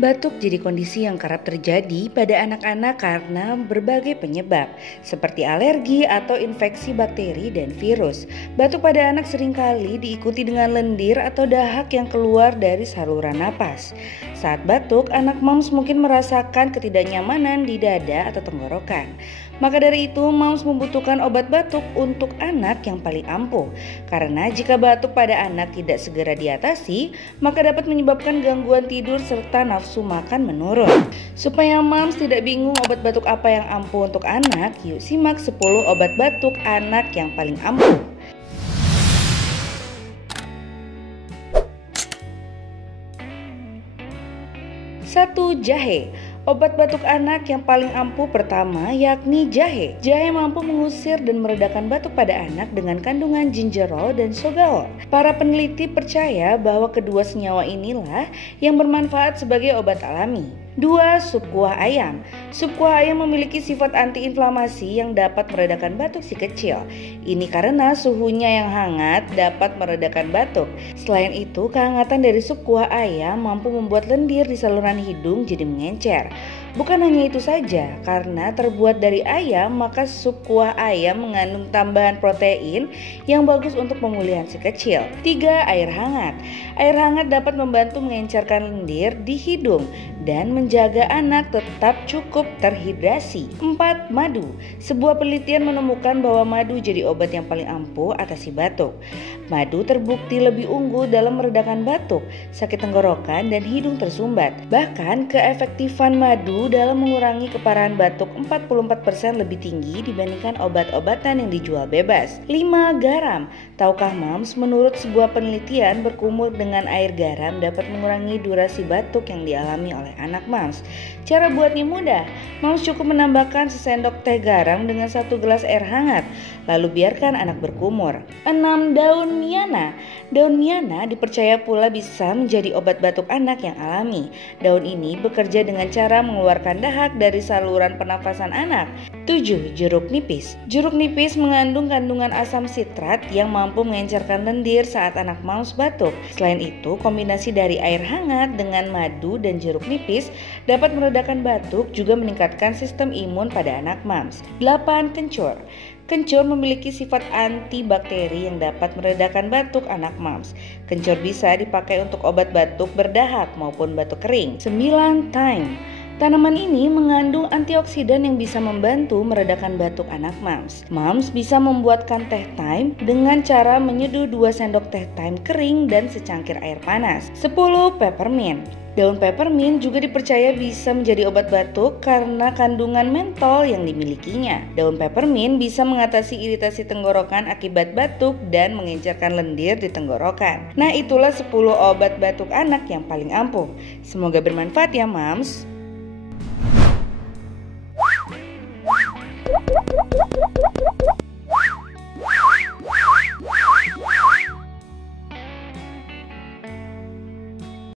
Batuk jadi kondisi yang kerap terjadi pada anak-anak karena berbagai penyebab, seperti alergi atau infeksi bakteri dan virus. Batuk pada anak seringkali diikuti dengan lendir atau dahak yang keluar dari saluran napas. Saat batuk, anak moms mungkin merasakan ketidaknyamanan di dada atau tenggorokan. Maka dari itu, moms membutuhkan obat batuk untuk anak yang paling ampuh. Karena jika batuk pada anak tidak segera diatasi, maka dapat menyebabkan gangguan tidur serta nafsu makan menurun. Supaya moms tidak bingung obat batuk apa yang ampuh untuk anak, yuk simak 10 obat batuk anak yang paling ampuh. 1. Jahe. Obat batuk anak yang paling ampuh pertama yakni jahe. Jahe mampu mengusir dan meredakan batuk pada anak dengan kandungan gingerol dan sogaol. Para peneliti percaya bahwa kedua senyawa inilah yang bermanfaat sebagai obat alami. 2. Sup kuah ayam. Sup kuah ayam memiliki sifat antiinflamasi yang dapat meredakan batuk si kecil. Ini karena suhunya yang hangat dapat meredakan batuk. Selain itu, kehangatan dari sup kuah ayam mampu membuat lendir di saluran hidung jadi mengencer. Bukan hanya itu saja, karena terbuat dari ayam, maka sup kuah ayam mengandung tambahan protein yang bagus untuk pemulihan si kecil. 3. Air hangat. Air hangat dapat membantu mengencerkan lendir di hidung dan menjaga anak tetap cukup terhidrasi. 4. Madu. Sebuah penelitian menemukan bahwa madu jadi obat yang paling ampuh atasi batuk. Madu terbukti lebih unggul dalam meredakan batuk, sakit tenggorokan, dan hidung tersumbat. Bahkan keefektifan madu dalam mengurangi keparahan batuk 44% lebih tinggi dibandingkan obat-obatan yang dijual bebas. 5. Garam. Tahukah moms, menurut sebuah penelitian, berkumur dengan air garam dapat mengurangi durasi batuk yang dialami oleh anak moms. Cara buatnya mudah. Moms cukup menambahkan sesendok teh garam dengan 1 gelas air hangat, lalu biarkan anak berkumur. 6. Daun miana. Daun miana dipercaya pula bisa menjadi obat batuk anak yang alami. Daun ini bekerja dengan cara mengeluarkan dahak dari saluran pernafasan anak. 7. Jeruk nipis. Jeruk nipis mengandung kandungan asam sitrat yang mampu mengencerkan lendir saat anak moms batuk. Selain itu, kombinasi dari air hangat dengan madu dan jeruk nipis dapat meredakan batuk, juga meningkatkan sistem imun pada anak moms. 8. Kencur. Kencur memiliki sifat antibakteri yang dapat meredakan batuk anak moms. Kencur bisa dipakai untuk obat batuk berdahak maupun batuk kering. 9. Thyme. Tanaman ini mengandung antioksidan yang bisa membantu meredakan batuk anak moms. Moms bisa membuatkan teh thyme dengan cara menyeduh 2 sendok teh thyme kering dan secangkir air panas. 10. Peppermint. Daun peppermint juga dipercaya bisa menjadi obat batuk karena kandungan mentol yang dimilikinya. Daun peppermint bisa mengatasi iritasi tenggorokan akibat batuk dan mengencerkan lendir di tenggorokan. Nah, itulah 10 obat batuk anak yang paling ampuh. Semoga bermanfaat ya moms.